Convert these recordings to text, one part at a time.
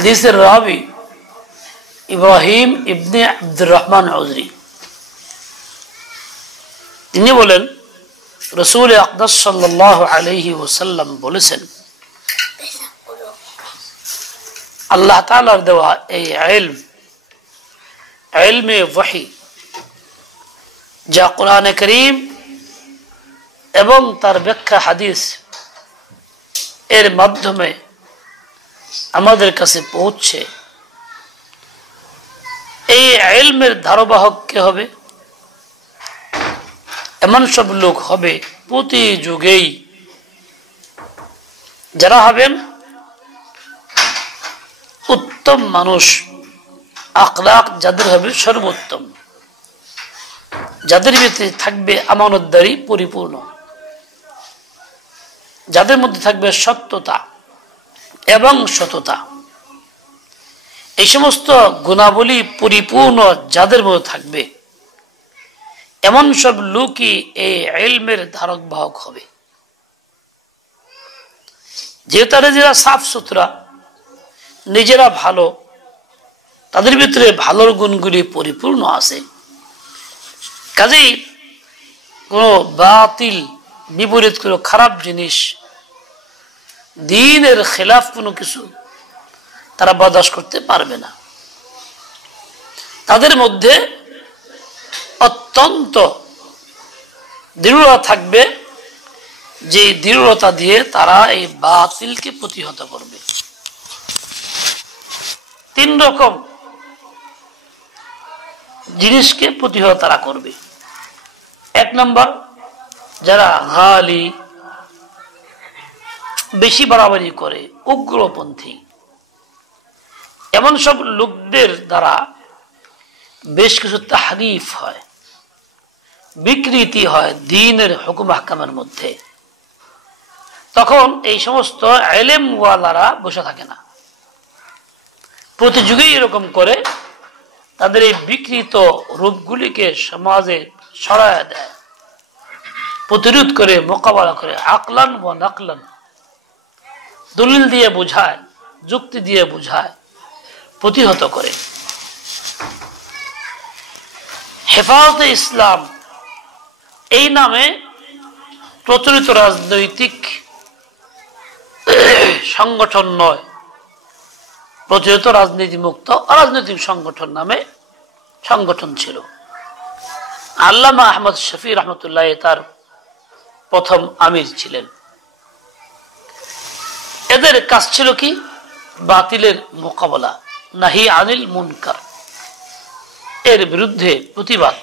হাদিসের রাবি ইব্রাহিম ইবনে আব্দুর রহমান উজরি, তিনি বলেন রাসূল আকদাস সাল্লাল্লাহু আলাইহি ওয়াসাল্লাম বলেছেন, আল্লাহ তাআলার দেওয়া এই ইলমে ওয়াহী যা কোরআনে কারীম এবং তার ব্যাখ্যা হাদিস এর মাধ্যমে আমাদের কাছে পৌঁছে, এই ইলমের ধারাবাহক কে হবে? এমন সব লোক হবে প্রতি যুগেই, যারা হবেন উত্তম মানুষ, আখলাক যাদের হবে সর্বোত্তম, যাদের ভিতরে থাকবে আমানতদারি পরিপূর্ণ, যাদের মধ্যে থাকবে সত্যতা এবং সততা, এই সমস্ত গুণাবলী পরিপূর্ণ যাদের মধ্যে থাকবে, এমন সব লোকই এই ইলমের ধারক বাহক হবে। যে তারা যারা সাফ সুতরা, নিজেরা ভালো, তাদের ভিতরে ভালোর গুণগুলি পরিপূর্ণ আছে, কাজেই কোনো বাতিল বিপরীত কোনো খারাপ জিনিস, দ্বীনের খেলাফ কোনো কিছু তারা বরদাস্ত করতে পারবে না। তাদের মধ্যে অত্যন্ত দৃঢ়তা থাকবে, যে দৃঢ়তা দিয়ে তারা এই বাতিলকে প্রতিহত করবে। তিন রকম জিনিসকে প্রতিহত তারা করবে। এক নম্বর, যারা গালি, বেশি বাড়াবাড়ি করে, উগ্রপন্থী, এমন সব লোকদের দ্বারা বেশ কিছু তাহরিফ হয়, বিকৃতি হয় দ্বীনের হুকুম আহকামের মধ্যে। তখন এই সমস্ত ইলমওয়ালারা বসে থাকে না, প্রতি যুগেই এরকম করে তাদের এই বিকৃত রূপগুলিকে সমাজে ছড়ায় দেয়, প্রতিরোধ করে, মোকাবেলা করে, আকলান ও নাকলান, দলিল দিয়ে বোঝায়, যুক্তি দিয়ে বোঝায়, প্রতিহত করে। হেফাজতে ইসলাম এই নামে প্রচলিত রাজনৈতিক সংগঠন নয়, প্রচলিত রাজনীতি মুক্ত অরাজনৈতিক সংগঠন নামে সংগঠন ছিল। আল্লামা আহমদ শফি রহমতুল্লাহ তার প্রথম আমির ছিলেন। এদের কাজ ছিল কি? বাতিলের মোকাবেলা, নাহি আনিল মুনকার, এর বিরুদ্ধে প্রতিবাদ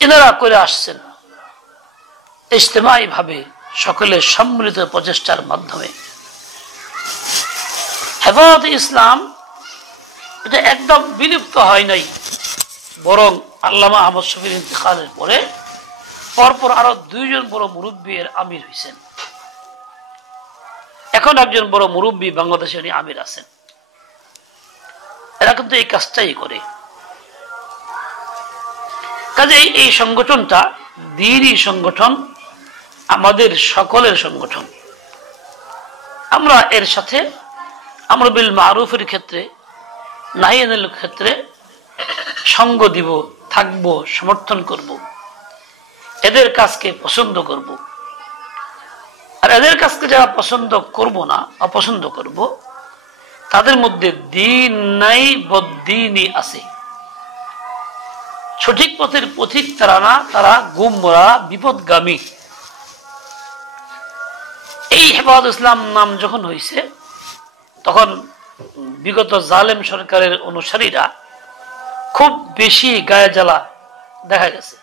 এনারা করে আসছেন ইজতেমাই ভাবে, সকলের সম্মিলিত প্রচেষ্টার মাধ্যমে। হেফাজতে ইসলাম এটা একদম বিলুপ্ত হয় নাই, বরং আল্লামা আহমদ শফির ইন্তেকালের পরে পরপর আরো দুইজন বড় মুরব্বী এর আমির হয়েছেন। এখন একজন বড় মুরব্বী বাংলাদেশে উনি আমির আছেন। এরা কিন্তু এই কাজটাই করে। কাজেই এই সংগঠনটা দ্বীনি সংগঠন, আমাদের সকলের সংগঠন। আমরা এর সাথে আমর বিল মারুফের ক্ষেত্রে, নাহি আনিল ক্ষেত্রে সঙ্গ দিব, থাকব, সমর্থন করব, এদের কাজকে পছন্দ করব। আর এদের কাজকে যারা পছন্দ করব না, অপছন্দ করব, তাদের মধ্যে দ্বীন নাই, বদ্দীনি আছে। সঠিক পথের পথিক তারা না, তারা গুমরা, বিপদগামী। এই হেফাজত ইসলাম নাম যখন হয়েছে, তখন বিগত জালেম সরকারের অনুসারীরা খুব বেশি গায়ে জ্বালা দেখা গেছে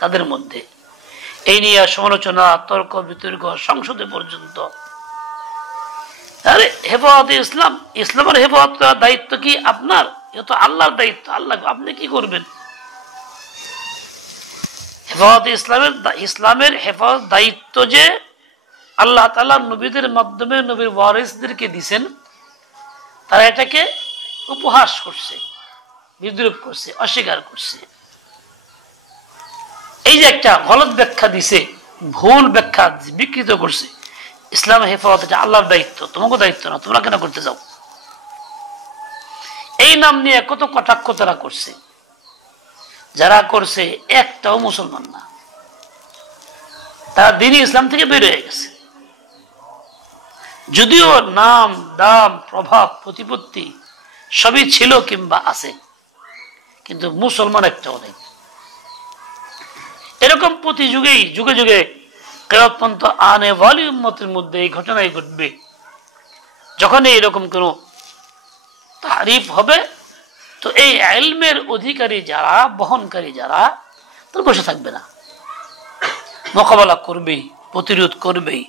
তাদের মধ্যে। এই নিয়ে সমালোচনা, তর্ক বিতর্ক সংসদে পর্যন্ত। আরে হেফাজতে ইসলাম, ইসলামের হেফাজত করার দায়িত্ব কি আপনার? এ তো আল্লাহর দায়িত্ব। আল্লাহ, আপনি কি করবেন? হেফাজতে ইসলামের হেফাজত দায়িত্ব যে আল্লাহ তাআলা নবীদের মাধ্যমে নবীর ওয়ারিসদেরকে দিয়েছেন, তারা এটাকে উপহাস করছে, বিদ্রুপ করছে, অস্বীকার করছে। এই যে একটা গলত ব্যাখ্যা দিছে, ভুল ব্যাখ্যা বিকৃত করছে, ইসলাম হেফাজত এটা আল্লাহর দায়িত্ব, তোমাকে দায়িত্ব না, তোমরা কেন করতে যাও? এই নাম নিয়ে কত কটাক্ষ তারা করছে, যারা করছে একটাও মুসলমান না, তারা দ্বীন ইসলাম থেকে বের হয়ে গেছে। যদিও নাম দাম প্রভাব প্রতিপত্তি সবই ছিল কিংবা আছে, কিন্তু মুসলমান একটাও নেই। এরকম প্রতি যুগেই যুগে যুগে কিয়ামত পর্যন্ত আনে ওয়ালি উম্মতের মধ্যে এই ঘটনাই ঘটবে, যখন এরকম কোন তারিফ হবে তো এই ইলমের অধিকারী যারা, বহনকারী যারা, তারা বসে থাকবে না, মোকাবেলা করবেই, প্রতিরোধ করবেই,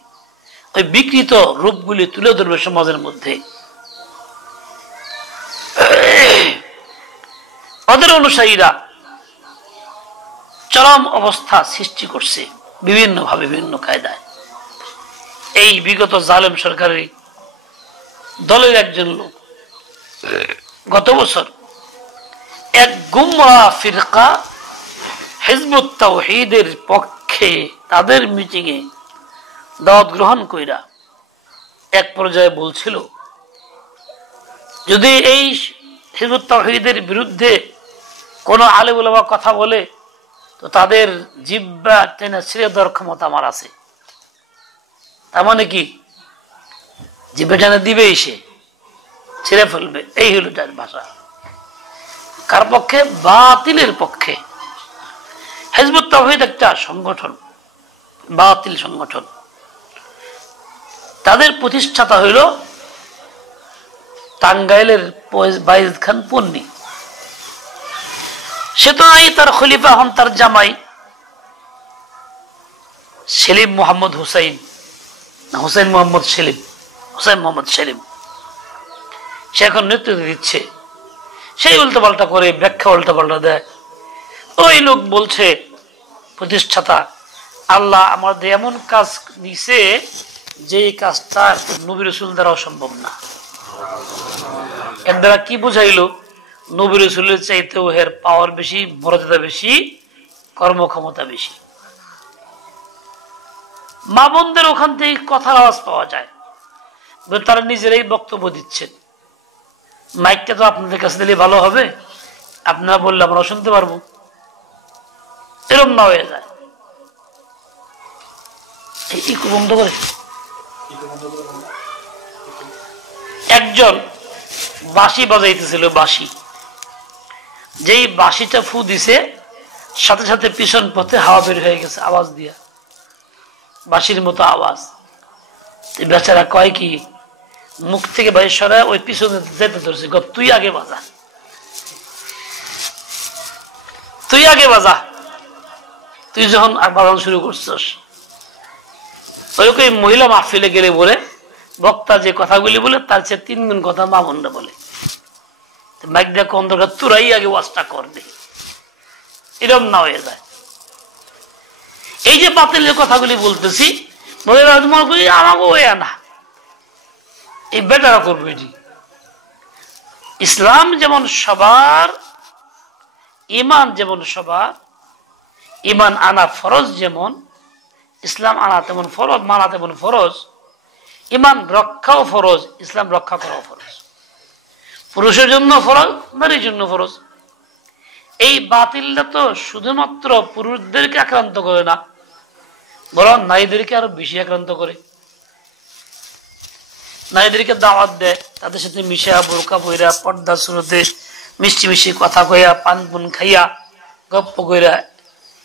ওই বিকৃত রূপগুলি তুলে ধরবে সমাজের মধ্যে। ওদের অনুসারীরা চরম অবস্থা সৃষ্টি করছে বিভিন্ন ভাবে, বিভিন্ন কায়দায়। এই বিগত জালেম সরকারের দলের একজন লোক গত বছর এক গুমরাহ ফিরকা হিজবুত তাওহীদের পক্ষে তাদের মিটিংয়ে দাওয়াত গ্রহণ কইরা এক পর্যায়ে বলছিল, যদি এই হিজবুত তাওহীদের বিরুদ্ধে কোন আলেম ওলামা কথা বলে তো তাদের জিহ্বা টেনে ছিঁড়ে দেওয়ার ক্ষমতা আমার আছে। তার মানে কি, জিহ্বা টেনে দিবেই, সে ছিঁড়ে ফেলবে, এই হলো তার ভাষা। কার পক্ষে? বাতিলের পক্ষে। হিজবুত তাওহীদ একটা সংগঠন, বাতিল সংগঠন। তাদের প্রতিষ্ঠাতা হইল টাঙ্গাইলের বাইজিদ খান পন্নী। সে তো নাই, তার খলিফা হন তার জামাই সেলিম মোহাম্মদ হুসাইন, না হুসাইন মোহাম্মদ সেলিম, হুসাইন মোহাম্মদ সেলিম। সে এখন নেতৃত্ব দিচ্ছে, সেই উল্টাপাল্টা করে, ব্যাখ্যা উল্টাপাল্টা দেয়। ওই লোক বলছে, প্রতিষ্ঠাতা, আল্লাহ আমাদের এমন কাজ দিছে যে কাজটা নবী রাসূল দ্বারাও সম্ভব না। এর দ্বারা কি বুঝাইল? নবী রাসূলের চাইতেও এর পাওয়ার বেশি, মর্যাদা বেশি, কর্মক্ষমতা বেশি। মা বোনদের ওখান থেকে কথার আওয়াজ পাওয়া যায়, তারা নিজেরাই বক্তব্য দিচ্ছেন। মাইকটা তো আপনাদের কাছে দিলে ভালো হবে, আপনারা বললে আমরা শুনতে পারবো, এরকম না হয়ে যায়। ইকো বন্ধ করে। একজন বাঁশি বাজাইতেছিল, বাঁশি, যেই বাঁশিটা ফু দিছে সাথে সাথে পিছন পথে হাওয়া বের হয়ে গেছে, আওয়াজ দিয়া, বাঁশির মতো আওয়াজ। বেচারা কয় কি, মুখ থেকে বাইরে সরায় ওই পিছনে যেতে ধরছে, তুই আগে বাজা, তুই আগে বাজা, তুই যখন বাজানো শুরু করছস। ওই মহিলা মাহফিলে গেলে বলে, বক্তা যে কথাগুলি বলে তার চেয়ে 3 গুণ কথা মা বোনরা বলে। মাইক দিয়ে কোন দরকার, তোরাই আগে ওয়াজটা কর দে, এরকম না হয়ে যায়। এই যে বাতিলের কথাগুলি বলতেছি, মহিলা আমাকে ওই আনা, এই বেটারা করবে এটি। ইসলাম যেমন সবার, ইমান যেমন সবার, ইমান আনা ফরজ যেমন, ইসলাম আনা তেমন ফরজ, মানা তেমন ফরজ। ইমান রক্ষাও ফরজ, ইসলাম রক্ষা করাও ফরজ। পুরুষের জন্য ফরজ, নারীর জন্য ফরজ। এই বাতিলটা তো শুধুমাত্র পুরুষদেরকে আক্রান্ত করে না, বরং নারীদেরকে আরো বেশি আক্রান্ত করে। নারীদেরকে দাওয়াত দেয়, তাদের সাথে মিশা, বোরকা পইরা, পর্দা সুরতে মিষ্টি মিষ্টি কথা কইয়া, পান পুন খাইয়া, গপ্প কইরা,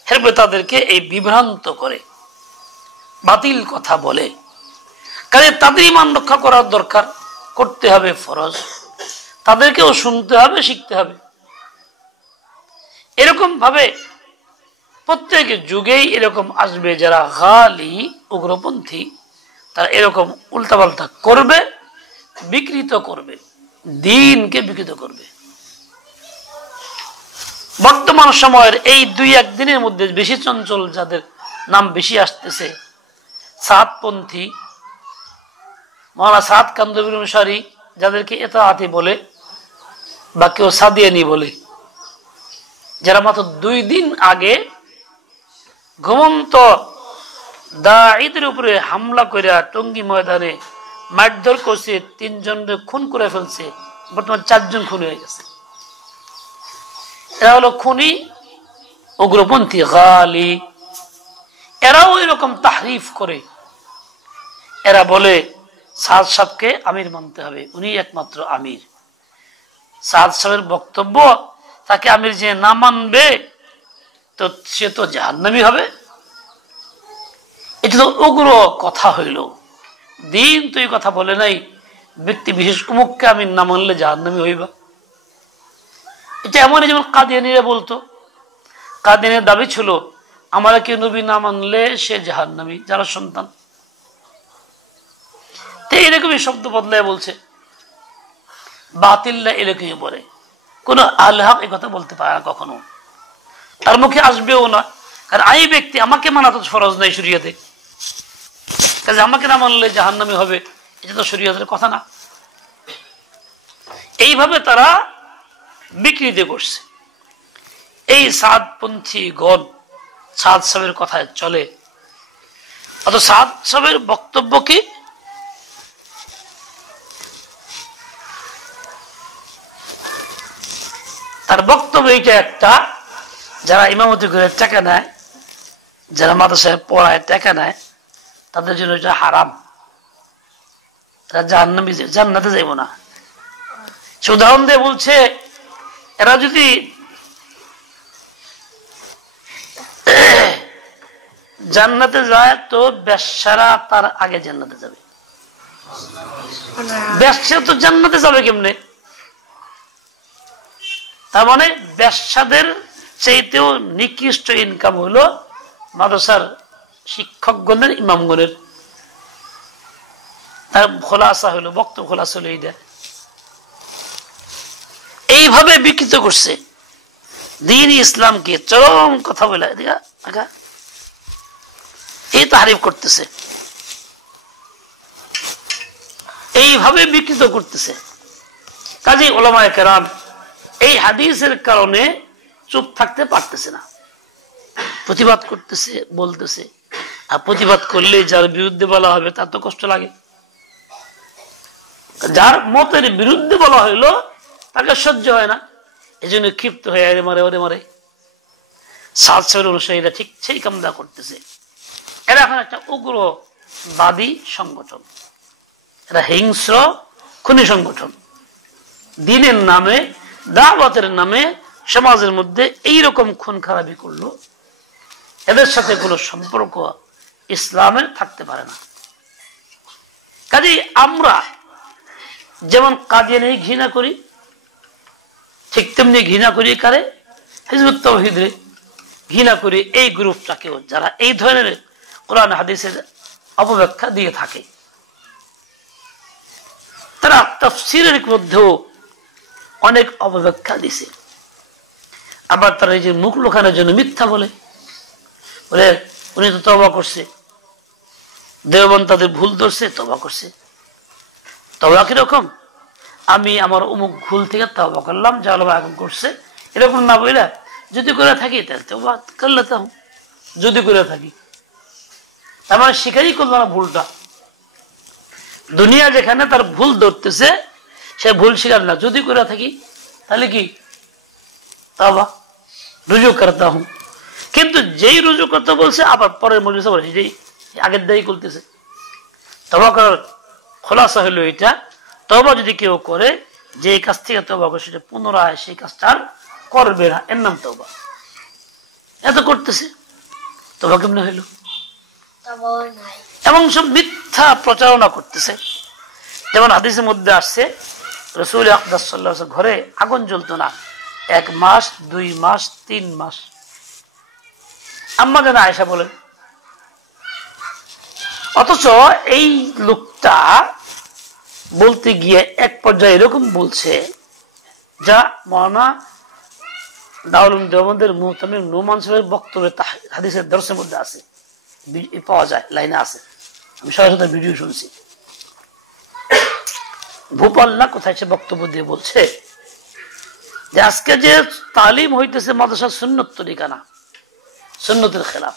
এরপরে তাদেরকে এই বিভ্রান্ত করে, বাতিল কথা বলে। কাজে তাদের ইমান রক্ষা করার দরকার, করতে হবে ফরজ, তাদেরকেও শুনতে হবে, শিখতে হবে। এরকম ভাবে প্রত্যেক যুগেই এরকম আসবে যারা গালি, উগ্রপন্থী, তারা এরকম উল্টাপাল্টা করবে, বিকৃত করবে, দ্বীনকে বিকৃত করবে। বর্তমান সময়ের এই 2-1 দিনের মধ্যে বেশি চঞ্চল যাদের নাম বেশি আসতেছে, সাতপন্থী, মাওলানা সাদ কান্দবীর অনুসারী, যাদেরকে ইতাআতি বলে বা কেউ সাদিয়ানি বলে, যারা মাত্র 2 দিন আগে ঘুমন্ত দাঈদের উপরে হামলা করে টঙ্গী ময়দানে মারধর করছে, 3 জনকে খুন করে ফেলছে, বর্তমান 4 জন খুন হয়ে গেছে। এরা হলো খুনি উগ্রপন্থী গালি। এরাও এরকম তাহরিফ করে, এরা বলে সাদ সাহেবকে আমির মানতে হবে, উনি একমাত্র আমির। সাদ সাহেবের বক্তব্য, তাকে আমির যে না মানবে তো সে তো জাহান্নামী হবে। এটা তো উগ্র কথা হইল। দিন তো এই কথা বলে নাই ব্যক্তি বিশেষ অমুককে আমির না মানলে জাহান্নামী হইবা। এটা এমনই যেমন কাদিয়ানীরা বলতো, কাদিয়ানীর দাবি ছিল আমরা কেউ নবী না মানলে সে জাহান্নামী, যারা সন্তান। এরকমই শব্দ বদলায় বলছে। বাতিল্লা এরকমই বলে, কোন আল্লাহ এই কথা বলতে পারে না কখনো, তার মুখে আসবেও না। কারণ এই ব্যক্তি আমাকে মানা তো ফরজ নাই শরীয়তে, কাজে আমাকে না মানলে জাহান্নামী হবে, এটা তো শরীয়তের কথা না। এইভাবে তারা বিকৃতি করছে। এই সাদপন্থী গণ সাদ সাহেবের কথায় চলে। অত সাদ সাহেবের বক্তব্য কি? তার বক্তব্য এইটা একটা, যারা ইমামতি করে টাকা নেয়, যারা মাদ্রাসায় পড়ায় টাকা নেয়, তাদের জন্য এটা হারাম, তারা জাহান্নামী, জান্নাতে যাইব না। সে উদাহরণ দিয়ে বলছে, এরা যদি জান্নাতে যায় তো বেশ্যারা তার আগে জান্নাতে যাবে। বেশ্যা তো জান্নাতে যাবে কেমনে? তার মানে বেশ্যাদের চাইতেও নিকৃষ্ট ইনকাম হলো মাদ্রাসার শিক্ষকগণের, ইমামগণের। তার খোলাসা হলো, বক্তব্য খোলাসা হলো এইটা। এইভাবে বিকৃত করছে দ্বীন ইসলামকে, চরম কথা বলে এই তারিফ করতেছে, এইভাবে বিকৃত করতেছে। কাজী উলামায়ে কেরাম এই হাদিসের কারণে চুপ থাকতে পারতেছে না, প্রতিবাদ করতেছে, বলতেছে। আর প্রতিবাদ করলে যার বিরুদ্ধে বলা হবে তার তো কষ্ট লাগে। যার মতের বিরুদ্ধে বলা হইলো তাকে সহ্য হয় না, এই জন্য ক্ষিপ্ত হয়ে আরে মারে ওরে মারে। সাদ সাহেবের অনুসারীরা ঠিক সেই কামনা করতেছে। এরা এখন একটা উগ্রবাদী সংগঠন, এরা হিংস্র খুনি সংগঠন। দ্বীনের নামে, দাওয়াতের নামে সমাজের মধ্যে এইরকম খুন খারাপি করলো, এদের সাথে কোনো সম্পর্ক ইসলামের থাকতে পারে না। কাজেই আমরা যেমন কাদিয়ানী ঘৃণা করি, ঠিক তেমনি ঘৃণা করি কারে? হিজবুত তাওহীদে ঘৃণা করি, এই গ্রুপটাকেও, যারা এই ধরনের কোরআন হাদিসের অপব্যাখ্যা দিয়ে থাকে। তারা তাফসীরের মধ্যেও অনেক অপব্যাখ্যা দিছে। আবার তারা এই যে মুখ লোকানোর জন্য মিথ্যা বলে, বলে উনি তো তওবা করছে, দেওবন্দ তাদের ভুল ধরছে, তওবা করছে। তওবা কিরকম? আমি আমার অমুক ভুল থেকে তওবা করলাম, যা আল্লাহ এখন করছে, এরকম না বলে যদি করে থাকি তাহলে তওবা করলে তো, যদি করে থাকি তার মানে স্বীকারই করলো না ভুলটা। দুনিয়া যেখানে তার ভুল ধরতেছে সে ভুল স্বীকার না, যদি করে থাকি তাহলে কি তওবা রুজু করতা হুঁ। কিন্তু যেই রুজু করতে বলছে আবার পরের মজলিসে বলছে যেই আগের দায়ী করতেছে। তওবা করার খোলাসা হলো এটা, তওবা যদি কেউ করে, যে কাজ থেকে তওবা করে সেটা পুনরায় সেই কাজটা আর করবে না, এর নাম তওবা। এত করতেছে, তওবা কেমনে হইল? এবং সব মিথ্যা প্রচারণা করতেছে। যেমন হাদিসের মধ্যে আসছে, রাসূল আকরাম সাল্লাল্লাহু আলাইহি ওয়াসাল্লাম ঘরে আগুন জ্বলতো না 1 মাস, 2 মাস, 3 মাস। আম্মা জানা আয়েশা বলেন, অথচ এই লোকটা বলতে গিয়ে এক পর্যায়ে এরকম বলছে যা মাওলানা দারুল উলুম দেওবন্দের মুহতামিম নোমান সাহেবের বক্তব্যে হাদিসের দর্শের মধ্যে আছে, পাওয়া যায়, লাইনে আছে। আমি সরাসরি ভিডিও শুনছি। ভোপাল না কোথায় সে বক্তব্য দিয়ে বলছে যে আজকে যে তালিম হইতেছে মাদ্রাসা সুন্নত তরিকা না, সুন্নতের খেলাফ।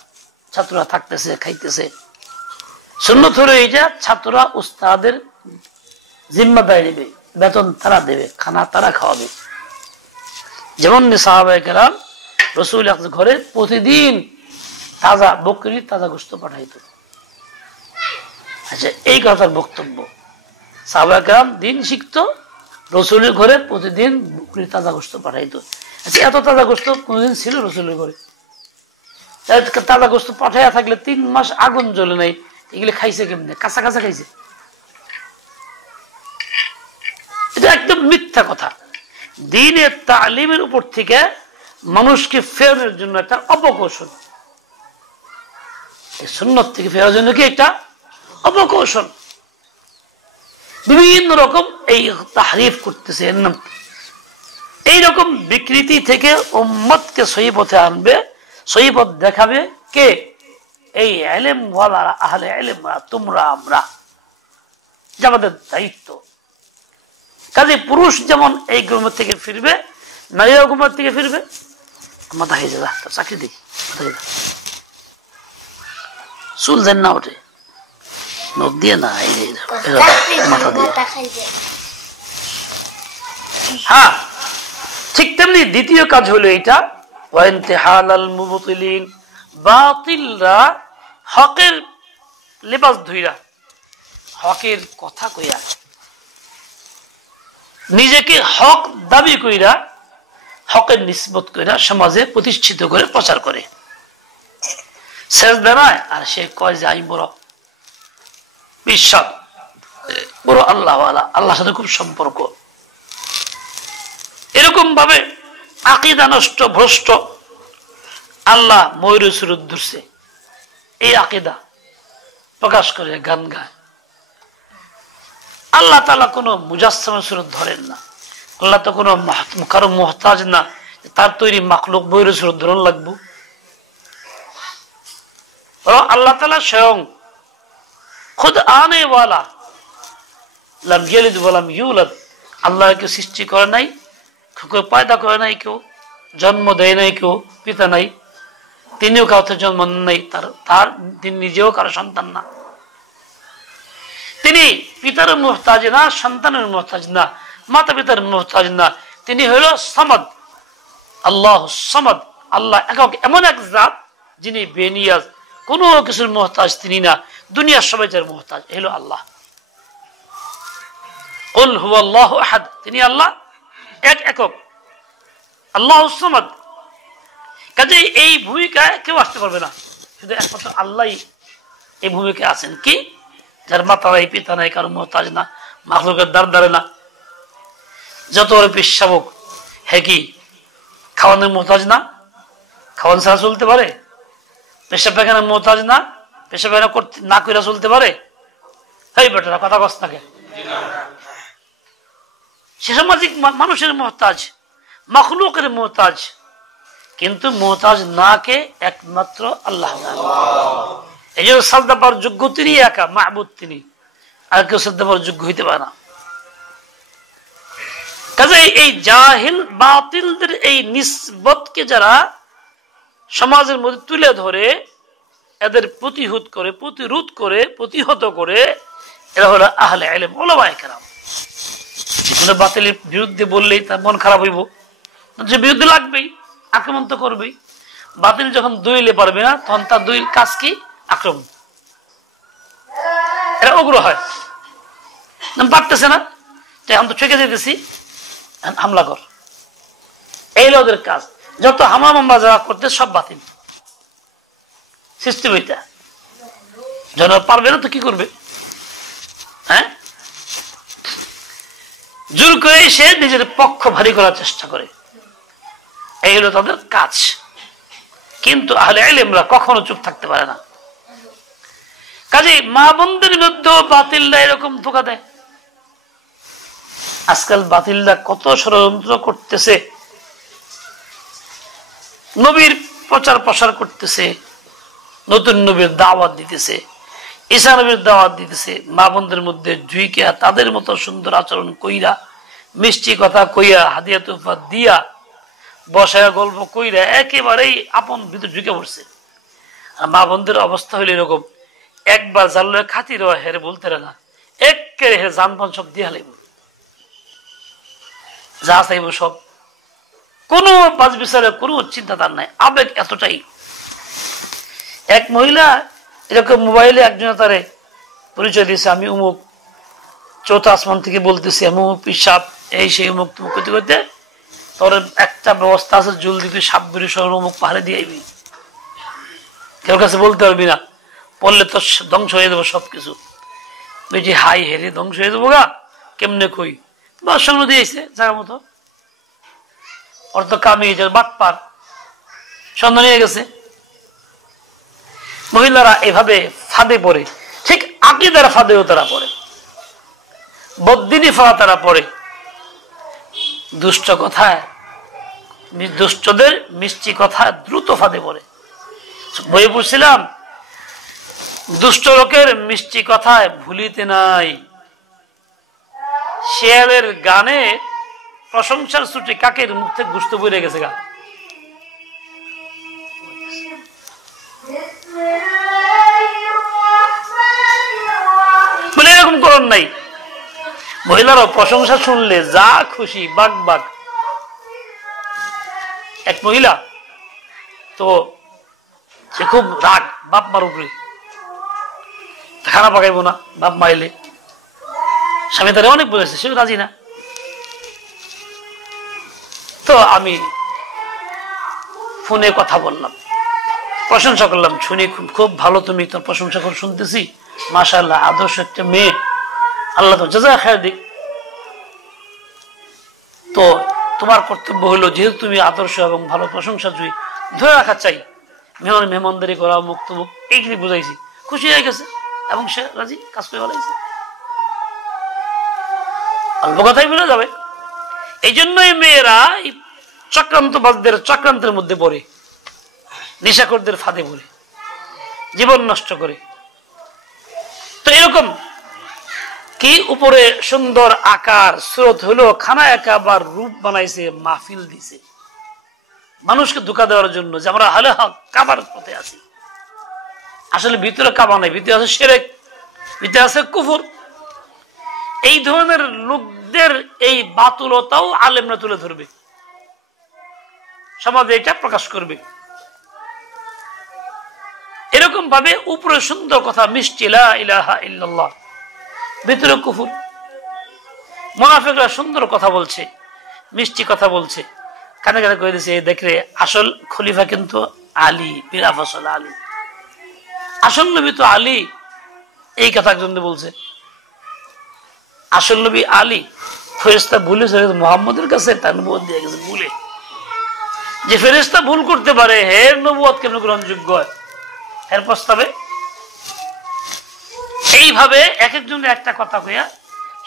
ছাত্ররা থাকতেছে, খাইতেছে, সুন্নত হলো এইটা, ছাত্ররা উস্তাদের জিম্মাদারি নেবে, বেতন তারা দেবে, খানা তারা খাওয়াবে। যেমন সাহাবায়ে কেরাম রাসূল ঘরে প্রতিদিন তাজা বকরি, তাজা গোশত পাঠাইতো। আচ্ছা, এই কথার বক্তব্য, সাহাবায়ে কেরাম দিন শিখতো, রাসূলের ঘরে প্রতিদিন বকরি তাজা গোশত পাঠাইতো। আচ্ছা, এত তাজা গোশত কোনদিন ছিল রাসূলের ঘরে? তাজা গোশত পাঠাইয়া থাকলে 3 মাস আগুন জ্বলে নাই, এগুলো খাইছে কেমনে? কাঁচা কাঁচা খাইছে। এটা একদম মিথ্যা কথা। দ্বীনের তালিমের উপর থেকে মানুষকে ফেরানোর জন্য একটা অপকৌশল, সুন্নত থেকে ফেরার জন্য কি একটা অপকৌশল। বিভিন্ন রকম এই তাহরিফ করতেছে, এইরকম বিকৃতি থেকে উম্মতকে সহি পথে আনবে, সহি পথ দেখাবে কে? এই ইলম ওয়ালারা, আহলে ইলমরা, তোমরা, আমরা, যে আমাদের দায়িত্ব। কাজে পুরুষ যেমন এই গুমের থেকে ফিরবে, নারীরা গুমের থেকে ফিরবে। মাথা হয়ে যাবে, চাকরি দিই, চুল দেন না ওঠে, নখ দিয়ে না, মাথা দিয়ে। হ্যাঁ, ঠিক তেমনি দ্বিতীয় কাজ হলো এইটা, বাতিলরা হকের লেবাস ধইরা, হকের কথা কইয়া, নিজেকে হক দাবি কইরা, হকের নিসবত কইরা সমাজে প্রতিষ্ঠিত করে প্রচার করে। সেজদা নয়, আর সে কয় যে আমি বড় বিশ্বাস, বড় আল্লাহওয়ালা, আল্লাহর সাথে খুব সম্পর্ক। এরকম ভাবে আকীদা নষ্ট, ভ্রষ্ট, আল্লাহ ময়ূরের সুরত ধরছে, এই আকীদা প্রকাশ করে গান গায়। আল্লাহ তাআলা কোনো মুজাসসামের সুরত ধরেন না। আল্লাহ তো কোনো কারো মুহতাজ না, তার তৈরি মাখলুক ময়ূরের সুরত ধরন লাগবো। আল্লাহ তাআলা স্বয়ং খুদ আনে ওয়ালা, লাম ইয়ালিদ ওয়া লাম ইউলাদ, আল্লাহ কেউ সৃষ্টি করে নাই, কেউ পয়দা করে নাই, কেউ জন্ম দেয় নাই, কেউ পিতা নাই, তিনিও কাউকে জন্ম নেই, তিনি নিজেও কারো সন্তান না। তিনি পিতার মুহতাজ না, সন্তানের মুহতাজ না, মাতা পিতার মুহতাজ না। তিনি হইল সামাদ, আল্লাহ সামাদ। আল্লাহ একক, এমন এক জাত যিনি বেনিয়াজ, কোনো কিছুর মুহতাজ তিনি না, দুনিয়ার সবাই যার মুহতাজ হলো আল্লাহ। কুল হুয়াল্লাহু আহাদ, তিনি আল্লাহ এক, একক, আল্লাহ সামাদ। কাজে এই ভূমিকায় কেউ আসতে পারবে না, শুধু একমাত্র আল্লাহ এই ভূমিকায় আছেন। কি? যার মাতা নাই, পিতা নাই, কারো মুহতাজ না, মাখলুকের দ্বার ধারে না। যত বড় পেশাবক, হ্যাঁ কি খাওয়ানোর মুহতাজ না? খাওয়ান ছাড়া চলতে পারে? পেশা পায়খানার মুহতাজ না? পেশা পায়খানা করতে না কইরা চলতে পারে? এই বেটারা কথা কস থাকে। সে সামাজিক মানুষের মুহতাজ, মাখলুকের মুহতাজ, কিন্তু মুহতাজ না কে? একমাত্র আল্লাহ। এই জন্য সাজদা পাওয়ার যোগ্য তিনি একা, মাহবুদ তিনি, আর কেউ সাজদা পাওয়ার যোগ্য হইতে পারে না। কাজে এই জাহিল বাতিলদের এই নিসবতকে যারা সমাজের মধ্যে তুলে ধরে, এদের প্রতিহত করে, প্রতিহত করে, এরা হলো আহলে ইলম, উলামায়ে কেরাম। যেকোনো বাতিলের বিরুদ্ধে বললেই তার মন খারাপ হইব, যে বিরুদ্ধে লাগবেই, আক্রমণ তো করবেই। বাতিল যখন দইলে পারবে না, তখন তার দুই কাজ কি? আক্রমণ। এরা উগ্র হয়, পারতেছে না, এখন তো ঠেকে যেতেছি, হামলা কর। এই ওদের কাজ। যত হামলা মামলা যারা করতে সব বাতিল সিস্টেম। এটা যেন পারবে না তো কি করবে? হ্যাঁ, জোর করে সে নিজের পক্ষ ভারী করার চেষ্টা করে, এই হলো তাদের কাজ। কিন্তু আহলে ইলমরা কখনো চুপ থাকতে পারে না। কাজে মা বোনদের মধ্যেও বাতিলরা এরকম ধোঁকা দেয়। আজকাল বাতিলরা কত ষড়যন্ত্র করতেছে, নবীর প্রচার প্রসার করতেছে, নতুন নবীর দাওয়াত দিতেছে, ঈসা নবীর দাওয়াত দিতেছে। মা বোনদের মধ্যে ঝুঁকিয়া তাদের মতো সুন্দর আচরণ কইরা, মিষ্টি কথা কইয়া, হাদিয়া তোফা দিয়া, বসায়া গল্প কইরা একেবারেই আপন ভিতর ঢুকে পড়ছে। আর মা বোনদের অবস্থা হইল এরকম, একবার জানলে খাতির হেরে বলতে না, একের হে জানপান সব দিয়ে হালাইব, যা চাইব সব, কোনো বাজ বিচারে কোনো চিন্তা তার নাই, আবেগ এতটাই। এক মহিলা এরকম মোবাইলে একজন তারে পরিচয় দিয়েছে, আমি অমুক চৌথা আসমান থেকে বলতেছি, আমি অমুক পিসাব এই সেই অমুক তুমুক করতে করতে তোর একটা ব্যবস্থা আছে, জলদি তুই সাপ বেরিয়ে সহ অমুক পাহাড়ে দিয়ে আইবি, কেউ কাছে বলতে পারবি না, পড়লে তো ধ্বংস হয়ে যাবো সবকিছু। বেটি হাই হেরে ধ্বংস হয়ে যাবো গা, কেমনে কই বাস সঙ্গে দিয়েছে জায়গা মতো, ওর তো কামিয়ে যায় বাট পার সন্ধান নিয়ে গেছে। মহিলারা এভাবে ফাঁদে পড়ে, ঠিক আকীদার ফাঁদেও তারা পড়ে, বদ্দিনী ফাঁদা তারা পড়ে, দুষ্ট কথায় দুষ্টদের মিষ্টি কথা দ্রুত ফাঁদে পড়ে। বই পড়ছিলাম, দুষ্ট লোকের মিষ্টি কথায় ভুলিতে নাই, শেয়ালের গানে প্রশংসার ছুটি কাকের মুখ থেকে গুস্ত বইরে গেছে গা। বলে এরকম করণ নাই, মহিলারাও প্রশংসা শুনলে যা খুশি বাক বাক। এক মহিলা তো সে খুব রাগ বাপ মার উপরে, খানা পাকাইবো না বাপ মাইলে, স্বামী তারা অনেক বলেছে, সে রাজি না। তো আমি ফোনে কথা বললাম, প্রশংসা করলাম, শুনি খুব ভালো, তুমি তোর প্রশংসা করে শুনতেছি, মাশাআল্লাহ আদর্শ একটা মেয়ে, আল্লাহ তো জাযা খায়ের দিক। তো তোমার কর্তব্য হলো, যেহেতু তুমি আদর্শ এবং ভালো প্রশংসা ধরে রাখা চাই, মেহমানদারি করা, মুক্ত মুখ এইখানে বুঝাইছি, খুশি হয়ে গেছে এবং সে রাজি, কাজ করে বলাইছে, অল্প কথাই বলে যাবে। এই জন্যই মেয়েরা চক্রান্তবাজদের চক্রান্তের মধ্যে পড়ে, নেশাখোরদের ফাঁদে পড়ে, জীবন নষ্ট করে। তো এরকম কি উপরে সুন্দর আকার স্রোত হলো, খানা একা আবার রূপ বানাইছে, মাহফিল দিছে মানুষকে ধোঁকা দেওয়ার জন্য, যে আমরা হালে কাবার পথে আছি, আসলে ভিতরে কাবা নাই, ভিতরে আছে শিরক, ভিতরে আছে কুফর। এই ধরনের লোকদের এই বাতুলতাও আলেমরা তুলে ধরবে, সমাজে এটা প্রকাশ করবে। এরকম ভাবে উপরে সুন্দর কথা মিষ্টি লা ইলাহা ইল্লাল্লাহ, ভিতরে কুফর। মুনাফিকরা সুন্দর কথা বলছে, মিষ্টি কথা বলছে, কানে কানে কয়ে দিচ্ছে, দেখলে আসল খলিফা কিন্তু আলী, বিনা ফসল আলী, আসল নবী তো আলী। এই কথা একজন বলছে, আসল নবী আলী, ফেরেশতা ভুলে মোহাম্মদের কাছে তার নবুয়ত দিয়ে গেছে ভুলে। যে ফেরেশতা ভুল করতে পারে, হের নবুয়ত কেমন গ্রহণযোগ্য হয় এর প্রস্তাবে? এইভাবে এক একজনের একটা কথা কইয়া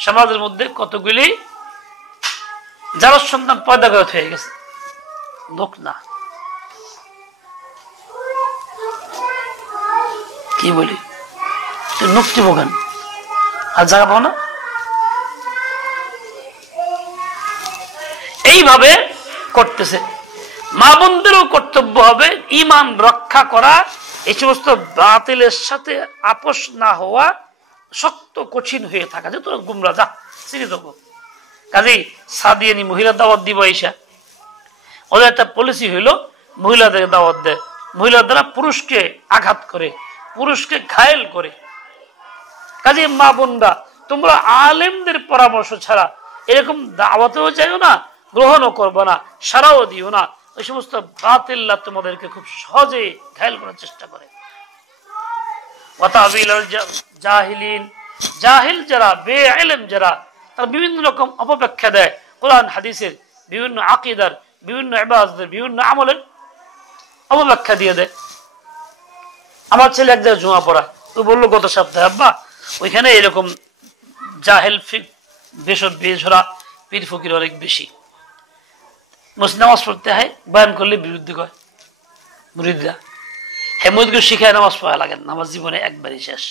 সমাজের মধ্যে কতগুলি যারা সন্তান পয়দা করে হয়ে গেছে, লোক না কি বলি, তুই নুকটি বোগান আর জায়গা পাও না। এইভাবে করতেছে। মা বোনদেরও কর্তব্য হবে ঈমান রক্ষা করা, এই সমস্ত বাতিলের সাথে আপোষ না হওয়া, শক্ত কঠিন হয়ে থাকা, যে তোরা গুমরা যা চিনি দেবো। কাজেই সাদিয়ানি মহিলা দাওয়াত দিব, ঈশা ওদের একটা পলিসি হইলো মহিলাদের দাওয়াত দেয়, মহিলা দ্বারা পুরুষকে আঘাত করে, পুরুষকে ঘায়েল করে। কাজে মা বোনরা, তোমরা আলেমদের পরামর্শ ছাড়া এরকম দাওয়াতেও যাইও না, গ্রহণও করবো না, সারাও দিও না। ওই সমস্ত বাতিল্লা তোমাদেরকে খুব সহজে ঘায়েল করার চেষ্টা করে। জাহিলিন, জাহিল যারা, বেইলম যারা, তারা বিভিন্ন রকম অপব্যাখ্যা দেয় কোরআন হাদিসের, বিভিন্ন আকীদার, বিভিন্ন ইবাদতের, বিভিন্ন আমলের অপব্যাখ্যা দিয়ে দেয়। আমার ছেলে এক জায়গায় জুমা পড়া, তো বললো গত সপ্তাহে, আব্বা ওইখানে এরকম জাহেল বেঝরা পীর ফকির অনেক বেশি, নামাজ পড়তে হয়, বয়ান করলে বিরুদ্ধে কয় মুরিদরা, হ্যাঁ মুরিদকে শিখায় নামাজ পড়া লাগে না, নামাজ জীবনে একবারই শেষ।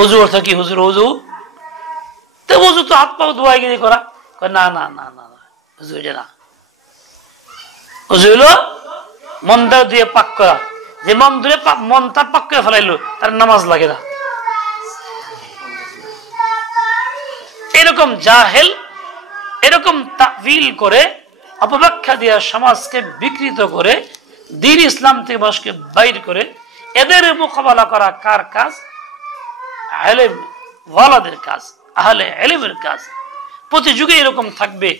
অজু অর্থ কি হুজুর? অজু তো অজু তো হাত পাও ধোয়াগিরি করা, না না না না না, অজু এটা না, অজু হলো মন্দা দিয়ে পাক করা, যে মন তার পাক্কা ফেলাইলো, তার নামাজ লাগে না। এরকম জাহেল, এরকম তাবিল করে অপব্যাখ্যা দিয়ে সমাজকে বিকৃত করে দ্বীন ইসলাম থেকে মানুষকে বাইর করে এদের মোকাবেলা করা কার কাজ? আলেম ওয়ালাদের কাজ, আহলে ইলমের কাজ। প্রতি যুগে এরকম থাকবে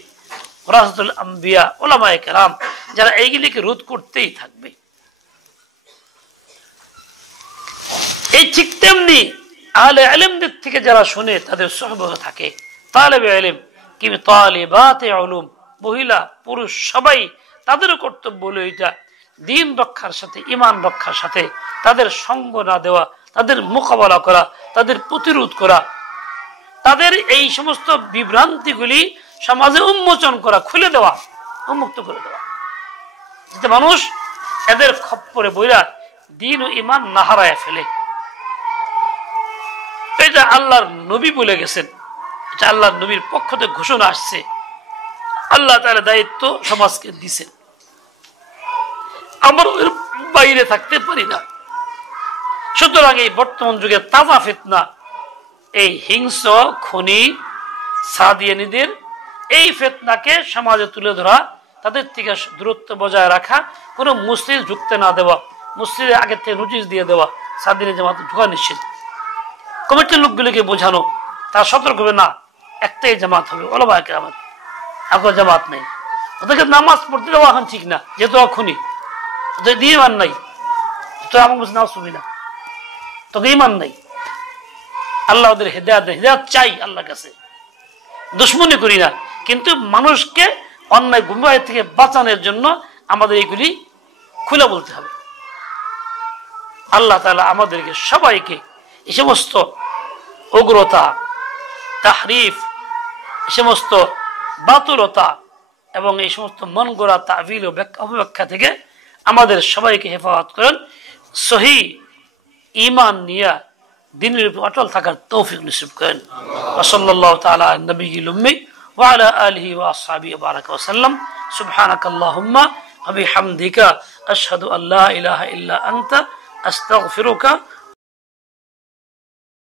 ওরাসাতুল আম্বিয়া, উলামায়ে কেরাম, যারা এইগুলিকে রোধ করতেই থাকবে। এই ঠিক তেমনি আহলে ইলমদের থেকে যারা শুনে তাদের সুহবতে থাকে, তালেবে ইলম কিংবা তালিবাতে উলুম, মহিলা পুরুষ সবাই তাদেরও কর্তব্য হলো এটা, দ্বীন রক্ষার সাথে ঈমান রক্ষার সাথে তাদের সঙ্গ না দেওয়া, তাদের মোকাবেলা করা, তাদের প্রতিরোধ করা, তাদের এই সমস্ত বিভ্রান্তিগুলি সমাজে উন্মোচন করা, খুলে দেওয়া, উন্মুক্ত করে দেওয়া, যাতে মানুষ এদের খপ্পরে বইরা দ্বীন ও ঈমান না হারায় ফেলে। এটা আল্লাহর নবী বলে গেছেন, এটা আল্লাহর নবীর পক্ষ থেকে ঘোষণা আসছে, আল্লাহ তাআলা দায়িত্ব সমাজকে দিছেন। আমরা এর বাইরে থাকতে পারি না। সুতরাং এই বর্তমান যুগে তাজা ফিতনা, এই হিংস্র খুনি সাদিয়ানীদের এই ফিতনাকে সমাজে তুলে ধরা, তাদের থেকে দূরত্ব বজায় রাখা, কোনো মসজিদ ঢুকতে না দেওয়া, মসজিদে আগের থেকে নোটিশ দিয়ে দেওয়া, সাদিয়ানী জামাত ঢোকা নিশ্চিত, কমিটির লোকগুলিকে বোঝানো, তারা সতর্ক হবে না একটাই জামাত হবে, উলামায়ে কেরামের, আপনার জামাত নেই। ওদেরকে নামাজ পড়তে দেওয়া এখন ঠিক না, যেহেতু খুনি, ওদের দিয়ে ইমান নাই, তো আমার বলছে নামাজ পড়বি না, তোকে ইমান নাই। আল্লাহ ওদের হেদায়েত দেয়, হেদায়েত চাই আল্লাহর কাছে, দুশ্মনী করি না, কিন্তু মানুষকে অন্যায় গুমরাহ থেকে বাঁচানোর জন্য আমাদের এইগুলি খুলে বলতে হবে। আল্লাহ তাআলা আমাদেরকে সবাইকে এই সমস্ত উগ্রতা, তাহরিফ, এই সমস্ত বাতুলতা এবং এই সমস্ত মন গড়া তাবিল ও অপব্যাখ্যা থেকে আমাদের সবাইকে হেফাজত করেন, সহি ঈমান নিয়ে দ্বীনের উপর অটল থাকার তৌফিক নসিব করেন। সাল্লাল্লাহু তাআলা আলা নবিয়্যিল উম্মি ওয়া আলা আলিহি ওয়া আসহাবিহি বারাকা ওয়া সাল্লাম। সুবহানাকাল্লাহুম্মা ওয়া বিহামদিকা আশহাদু আল্লা ইলাহা ইল্লা আনতা আস্তাগফিরুকা